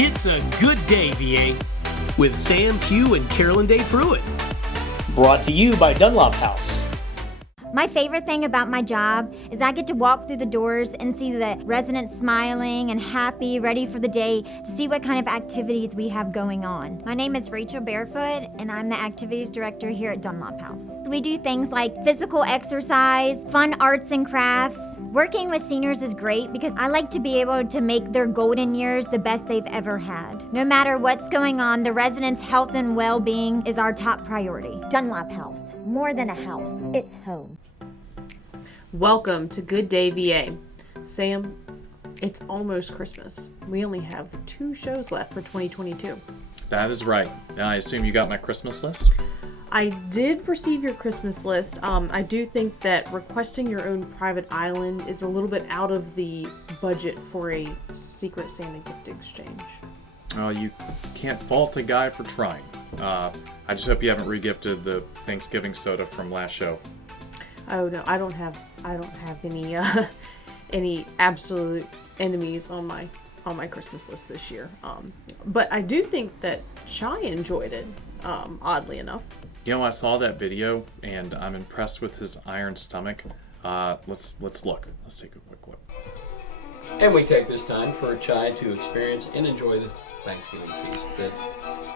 It's a good day, VA, with Sam Pugh and Carolyn Day Pruitt. Brought to you by Dunlop House. My favorite thing about my job is I get to walk through the doors and see the residents smiling and happy, ready for the day to see what kind of activities we have going on. My name is Rachel Barefoot, and I'm the activities director here at Dunlop House. We do things like physical exercise, fun arts and crafts. Working with seniors is great because I like to be able to make their golden years the best they've ever had. No matter what's going on, the residents' health and well-being is our top priority. Dunlop House, more than a house, it's home. Welcome to Good Day VA. Sam, it's almost Christmas. We only have 2 shows left for 2022. That is right. Now I assume you got my Christmas list? I did receive your Christmas list. I do think that requesting your own private island is a little bit out of the budget for a Secret Santa gift exchange. Oh, you can't fault a guy for trying. I just hope you haven't regifted the Thanksgiving soda from last show. Oh no, I don't have any any absolute enemies on my Christmas list this year. But I do think that Shai enjoyed it. Oddly enough. You know, I saw that video and I'm impressed with his iron stomach. Let's look. Let's take a quick look. And we take this time for Chai to experience and enjoy the Thanksgiving feast that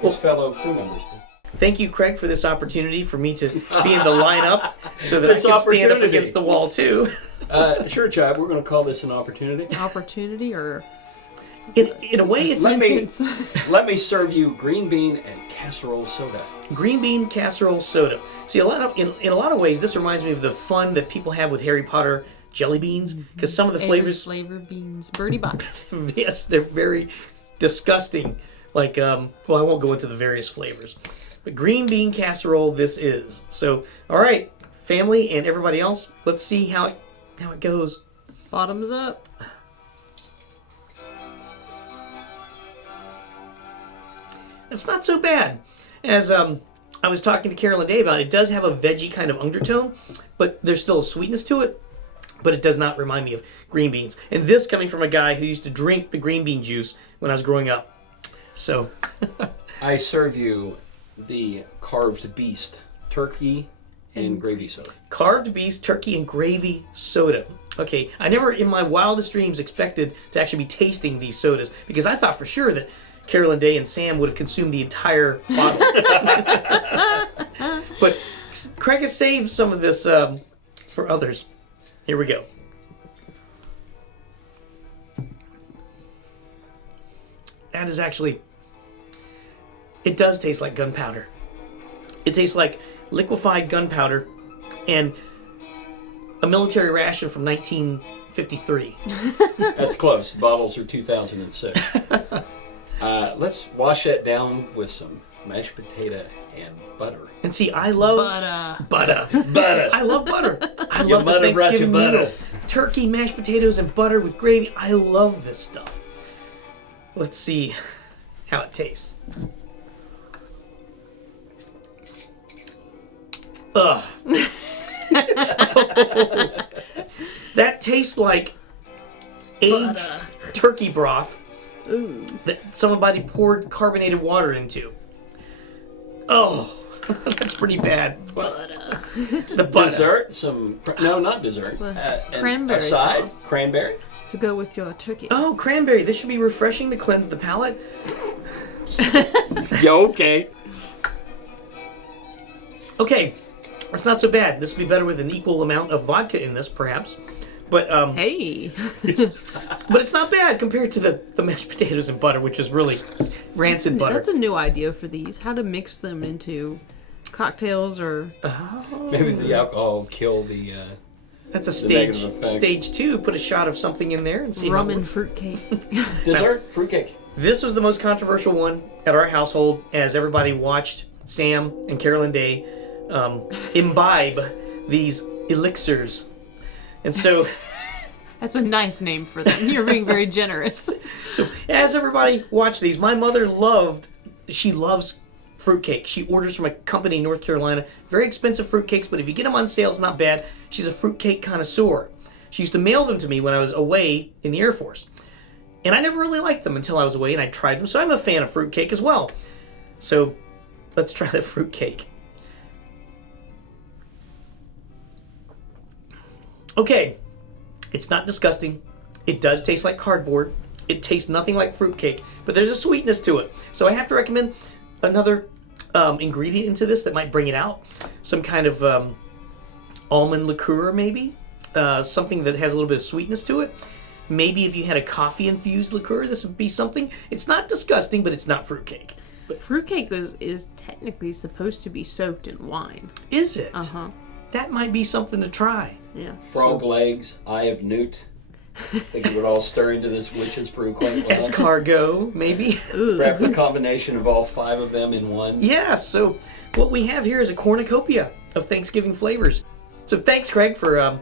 his fellow crew members do. Thank you, Craig, for this opportunity for me to be in the lineup so that I can stand up against the wall, too. Sure, Chai, we're going to call this an opportunity. Opportunity or... In a way, it's... Let me serve you green bean and casserole soda. Green bean casserole soda. See, in a lot of ways, this reminds me of the fun that people have with Harry Potter jelly beans, because some of the flavors... Flavor beans. Birdie Box. Yes, they're very disgusting. Like, well, I won't go into the various flavors. But green bean casserole this is. So, all right, family and everybody else, let's see how it goes. Bottoms up. It's not so bad. As I was talking to Carolyn Day about, it does have a veggie kind of undertone, but there's still a sweetness to it, but it does not remind me of green beans. And this coming from a guy who used to drink the green bean juice when I was growing up. So... I serve you the carved beast, turkey and gravy soda. Carved beast, turkey, and gravy soda. Okay, I never in my wildest dreams expected to actually be tasting these sodas because I thought for sure that Carolyn Day and Sam would have consumed the entire bottle. But Craig has saved some of this for others. Here we go. That is actually... It does taste like gunpowder. It tastes like liquefied gunpowder and a military ration from 1953. That's close. The bottles are 2006. Let's wash that down with some mashed potato and butter. And see, I love butter. I love butter. I love the Thanksgiving meal. Turkey, mashed potatoes, and butter with gravy. I love this stuff. Let's see how it tastes. Ugh. That tastes like aged turkey broth that somebody poured carbonated water into. Oh, that's pretty bad. The butter. Dessert? No, not dessert. Cranberry sauce. Cranberry? To go with your turkey. Oh, cranberry. This should be refreshing to cleanse the palate. Yeah, okay. Okay. It's not so bad. This would be better with an equal amount of vodka in this, perhaps. But hey. But it's not bad compared to the mashed potatoes and butter, which is really rancid butter. That's a new idea for these. How to mix them into cocktails or... Maybe the alcohol will kill the... That's a stage 2. Put a shot of something in there and see rum and fruitcake. Dessert? Fruitcake. This was the most controversial one at our household as everybody watched Sam and Carolyn Day imbibe these elixirs. And so... That's a nice name for them. You're being very generous. So as everybody watched these, my mother loves fruitcake. She orders from a company in North Carolina. Very expensive fruitcakes, but if you get them on sale, it's not bad. She's a fruitcake connoisseur. She used to mail them to me when I was away in the Air Force. And I never really liked them until I was away and I tried them. So I'm a fan of fruitcake as well. So let's try the fruitcake. Okay, it's not disgusting. It does taste like cardboard. It tastes nothing like fruitcake, but there's a sweetness to it. So I have to recommend another ingredient into this that might bring it out. Some kind of almond liqueur, maybe. Something that has a little bit of sweetness to it. Maybe if you had a coffee-infused liqueur, this would be something. It's not disgusting, but it's not fruitcake. But fruitcake is technically supposed to be soaked in wine. Is it? Uh-huh. That might be something to try. Yeah. Frog legs, eye of newt. I think it would all stir into this witch's brew quite well. Escargot, maybe. Perhaps a combination of all 5 of them in one. Yeah, so what we have here is a cornucopia of Thanksgiving flavors. So thanks, Craig, for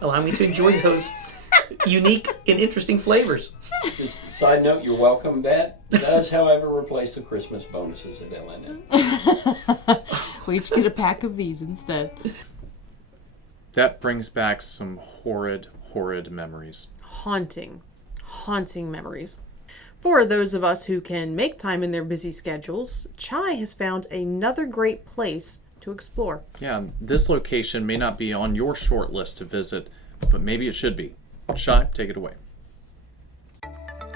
allowing me to enjoy those unique and interesting flavors. Just side note, you're welcome. That does, however, replace the Christmas bonuses at LNN. We each get a pack of these instead. That brings back some horrid memories. Haunting memories. For those of us who can make time in their busy schedules, Chai has found another great place to explore. Yeah, this location may not be on your short list to visit, but maybe it should be. Shai, take it away.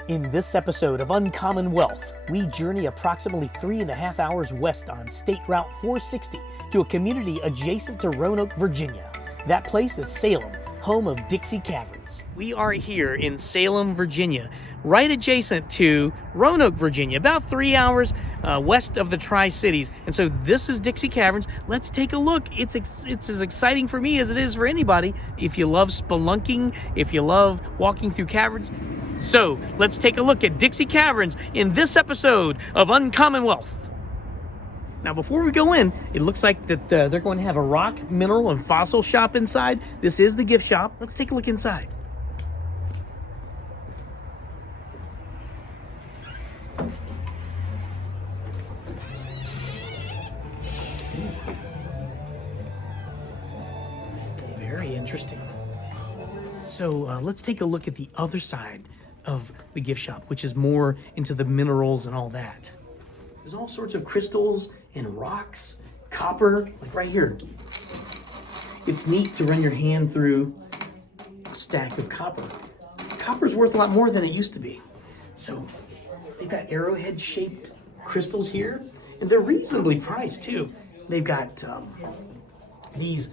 In this episode of Uncommon Wealth, we journey approximately 3.5 hours west on State Route 460 to a community adjacent to Roanoke, Virginia. That place is Salem, home of Dixie Caverns. We are here in Salem, Virginia, right adjacent to Roanoke, Virginia, about 3 hours west of the Tri-Cities. And so this is Dixie Caverns. Let's take a look. It's as exciting for me as it is for anybody. If you love spelunking, if you love walking through caverns. So let's take a look at Dixie Caverns in this episode of Uncommon Wealth. Now, before we go in, it looks like that they're going to have a rock, mineral, and fossil shop inside. This is the gift shop. Let's take a look inside. Very interesting. So let's take a look at the other side of the gift shop, which is more into the minerals and all that. There's all sorts of crystals and rocks, copper, like right here. It's neat to run your hand through a stack of copper. Copper's worth a lot more than it used to be. So they've got arrowhead-shaped crystals here, and they're reasonably priced too. They've got these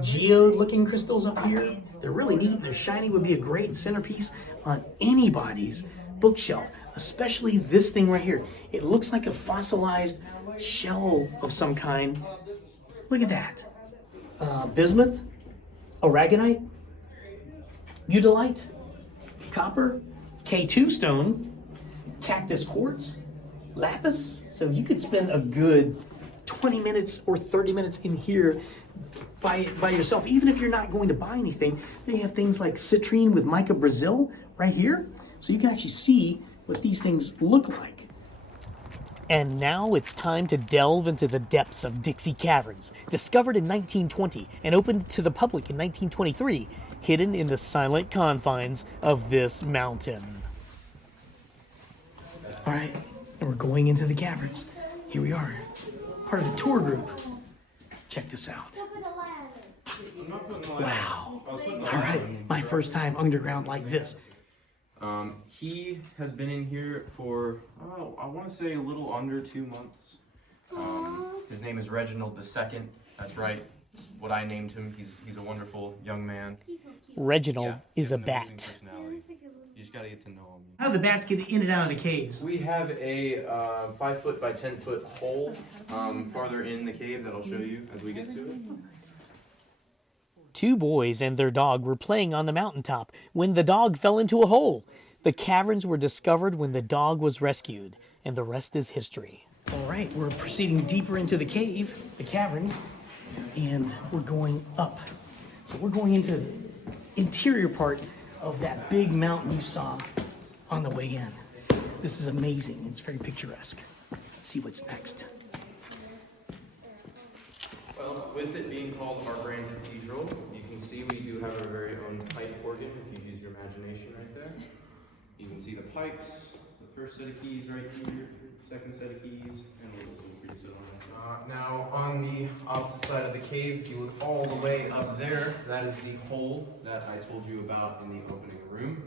geode-looking crystals up here. They're really neat. They're shiny. Would be a great centerpiece on anybody's bookshelf, especially this thing right here. It looks like a fossilized shell of some kind. Look at that. Bismuth, aragonite, eudolite, copper, K2 stone, cactus quartz, lapis. So you could spend a good 20 minutes or 30 minutes in here by yourself. Even if you're not going to buy anything, they have things like citrine with mica Brazil right here. So you can actually see what these things look like. And now it's time to delve into the depths of Dixie Caverns, discovered in 1920 and opened to the public in 1923, hidden in the silent confines of this mountain. All right, and we're going into the caverns. Here we are, part of the tour group. Check this out. Wow. All right, my first time underground like this. He has been in here for, I want to say a little under 2 months. His name is Reginald II. That's right. It's what I named him. He's a wonderful young man. Reginald is a an amazing bat. personality. You just gotta get to know him. How do the bats get in and out of the caves? We have a 5 foot by 10 foot hole farther in the cave that I'll show you as we get to it. Two boys and their dog were playing on the mountaintop when the dog fell into a hole. The caverns were discovered when the dog was rescued, and the rest is history. All right, we're proceeding deeper into the cave, the caverns, and we're going up. So we're going into the interior part of that big mountain you saw on the way in. This is amazing. It's very picturesque. Let's see what's next. Well, with it being called our Grand Cathedral, you can see we do have our very own pipe organ if you use your imagination right there. You can see the pipes, the first set of keys right here, second set of keys, and a little silver free sit on that. Now, on the opposite side of the cave, if you look all the way up there, that is the hole that I told you about in the opening room.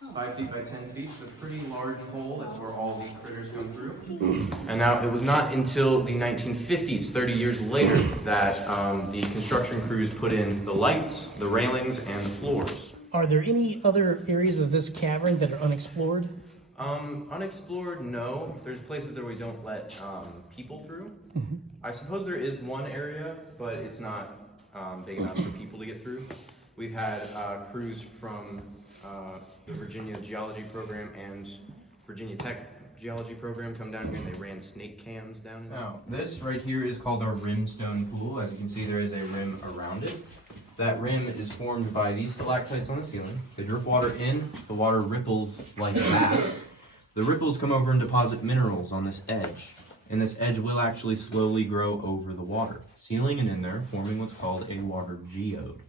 It's 5 feet by 10 feet. It's a pretty large hole. That's where all the critters come through. And now, it was not until the 1950s, 30 years later, that the construction crews put in the lights, the railings, and the floors. Are there any other areas of this cavern that are unexplored? Unexplored, no. There's places that we don't let people through. I suppose there is one area, but it's not big enough for people to get through. We've had crews from the Virginia Geology Program and Virginia Tech Geology Program come down here and they ran snake cams down here. Now, this right here is called our rimstone pool. As you can see, there is a rim around it. That rim is formed by these stalactites on the ceiling. They drip water in, the water ripples like that. The ripples come over and deposit minerals on this edge. And this edge will actually slowly grow over the water, sealing it in there, forming what's called a water geode.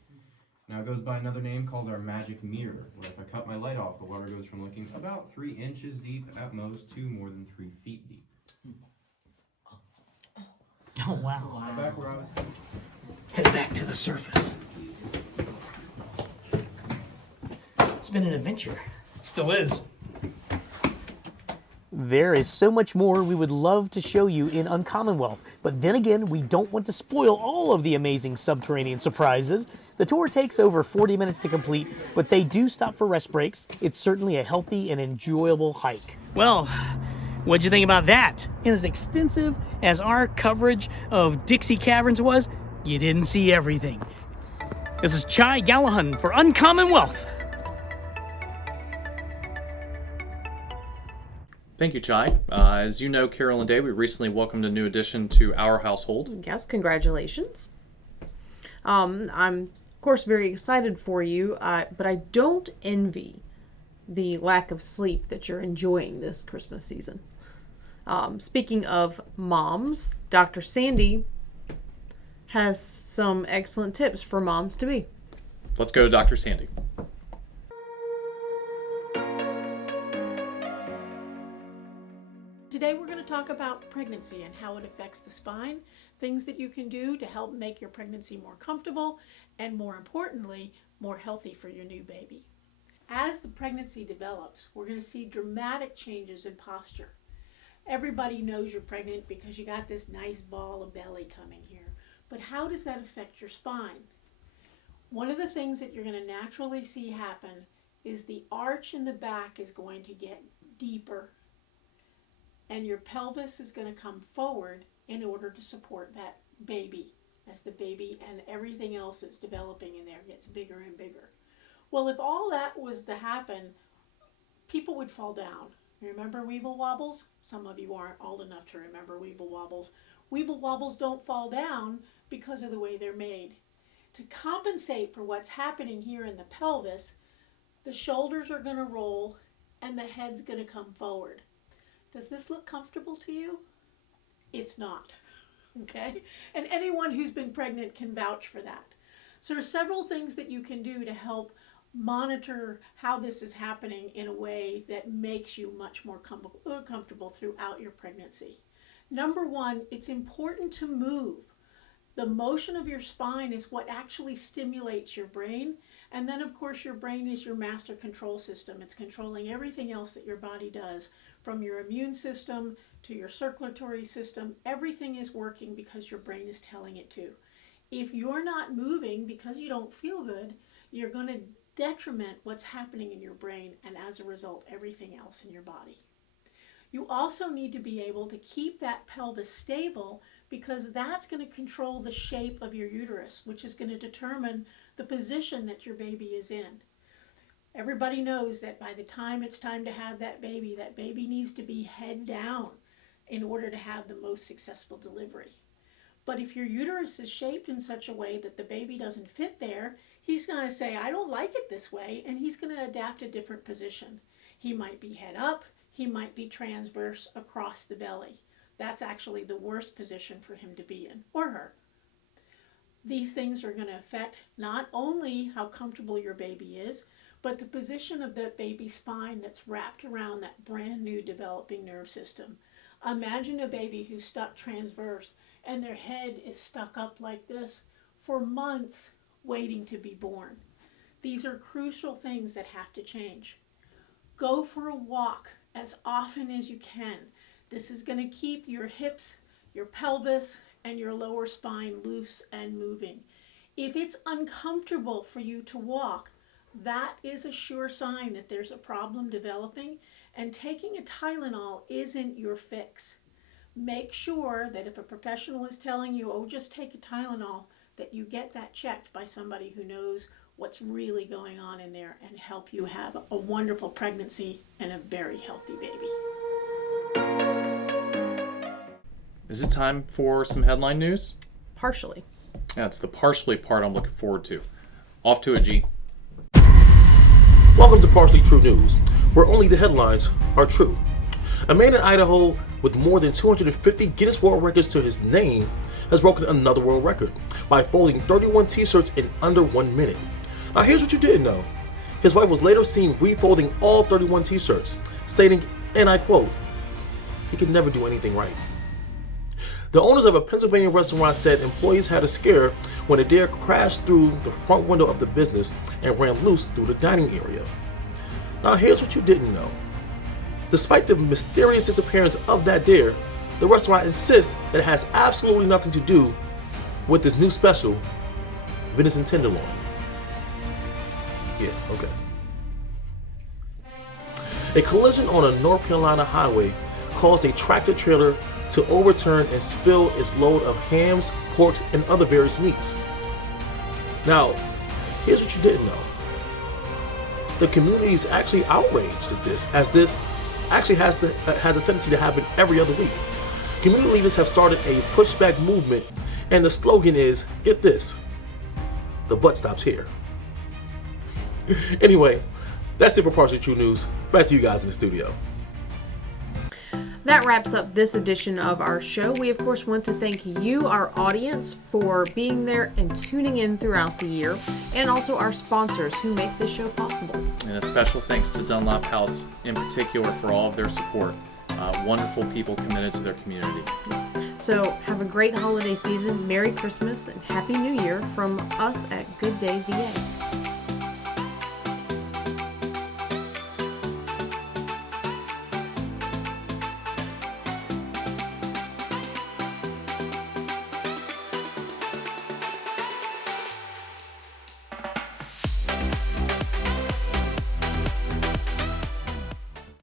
Now it goes by another name called our magic mirror, where if I cut my light off, the water goes from looking about 3 inches deep at most to more than 3 feet deep. Oh, wow. Now back where I was. Head back to the surface. It's been an adventure. Still is. There is so much more we would love to show you in Uncommonwealth, but then again, we don't want to spoil all of the amazing subterranean surprises. The tour takes over 40 minutes to complete, but they do stop for rest breaks. It's certainly a healthy and enjoyable hike. Well, what'd you think about that? And as extensive as our coverage of Dixie Caverns was, you didn't see everything. This is Chai Gallahan for Uncommonwealth. Thank you, Chai. As you know, Carol and Day, we recently welcomed a new addition to our household. Yes, congratulations. I'm, of course, very excited for you, but I don't envy the lack of sleep that you're enjoying this Christmas season. Speaking of moms, Dr. Sandy has some excellent tips for moms to be. Let's go to Dr. Sandy. Today we're going to talk about pregnancy and how it affects the spine, things that you can do to help make your pregnancy more comfortable and, more importantly, more healthy for your new baby. As the pregnancy develops, we're going to see dramatic changes in posture. Everybody knows you're pregnant because you got this nice ball of belly coming here, but how does that affect your spine? One of the things that you're going to naturally see happen is the arch in the back is going to get deeper, and your pelvis is going to come forward in order to support that baby as the baby and everything else that's developing in there gets bigger and bigger. Well, if all that was to happen, people would fall down. Remember weeble wobbles? Some of you aren't old enough to remember weeble wobbles. Weeble wobbles don't fall down because of the way they're made. To compensate for what's happening here in the pelvis, the shoulders are going to roll and the head's going to come forward. Does this look comfortable to you? It's not, okay? And anyone who's been pregnant can vouch for that. So there are several things that you can do to help monitor how this is happening in a way that makes you much more comfortable throughout your pregnancy. Number one, it's important to move. The motion of your spine is what actually stimulates your brain. And then, of course, your brain is your master control system. It's controlling everything else that your body does, from your immune system to your circulatory system. Everything is working because your brain is telling it to. If you're not moving because you don't feel good, you're going to detriment what's happening in your brain and, as a result, everything else in your body. You also need to be able to keep that pelvis stable because that's going to control the shape of your uterus, which is going to determine the position that your baby is in. Everybody knows that by the time it's time to have that baby needs to be head down in order to have the most successful delivery. But if your uterus is shaped in such a way that the baby doesn't fit there, he's going to say, I don't like it this way, and he's going to adapt a different position. He might be head up, he might be transverse across the belly. That's actually the worst position for him to be in, or her. These things are going to affect not only how comfortable your baby is, but the position of that baby's spine that's wrapped around that brand new developing nerve system. Imagine a baby who's stuck transverse and their head is stuck up like this for months waiting to be born. These are crucial things that have to change. Go for a walk as often as you can. This is going to keep your hips, your pelvis, and your lower spine loose and moving. If it's uncomfortable for you to walk, that is a sure sign that there's a problem developing, and taking a Tylenol isn't your fix. Make sure that if a professional is telling you, oh, just take a Tylenol, that you get that checked by somebody who knows what's really going on in there and help you have a wonderful pregnancy and a very healthy baby. Is it time for some headline news? Partially. That's the partially part I'm looking forward to. Off to it, G. Welcome to Partially True News, where only the headlines are true. A man in Idaho with more than 250 Guinness World Records to his name has broken another world record by folding 31 t-shirts in under 1 minute. Now here's what you didn't know. His wife was later seen refolding all 31 t-shirts, stating, and I quote, "He could never do anything right." The owners of a Pennsylvania restaurant said employees had a scare when a deer crashed through the front window of the business and ran loose through the dining area. Now here's what you didn't know. Despite the mysterious disappearance of that deer, the restaurant insists that it has absolutely nothing to do with this new special, venison tenderloin. Yeah, okay. A collision on a North Carolina highway caused a tractor trailer to overturn and spill its load of hams, porks, and other various meats. Now, here's what you didn't know. The community is actually outraged at this, as this actually has a tendency to happen every other week. Community leaders have started a pushback movement, and the slogan is, get this, the butt stops here. Anyway, that's it for Partially True News. Back to you guys in the studio. That wraps up this edition of our show. We, of course, want to thank you, our audience, for being there and tuning in throughout the year, and also our sponsors who make this show possible. And a special thanks to Dunlop House in particular for all of their support. Wonderful people committed to their community. So have a great holiday season, Merry Christmas, and Happy New Year from us at Good Day VA.